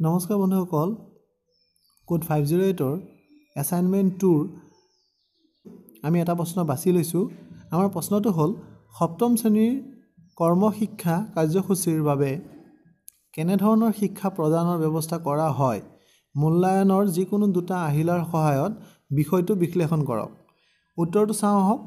নমস্কাৰ বন্ধুসকল, code 508ৰ assignment 2ৰ আমি এটা প্ৰশ্ন বাছি লৈছোঁ। আমাৰ প্ৰশ্নটো হ'ল সপ্তম শ্ৰেণীৰ কৰ্মশিক্ষা কাৰ্যসূচীৰ বাবে কেনেধৰণৰ শিক্ষা প্ৰদানৰ ব্যৱস্থা কৰা হয়? মূল্যায়নৰ যিকোনো দুটা আহিলাৰ সহায়ত বিষয়টো বিশ্লেষণ কৰক। উত্তৰটো চাওঁ আহক।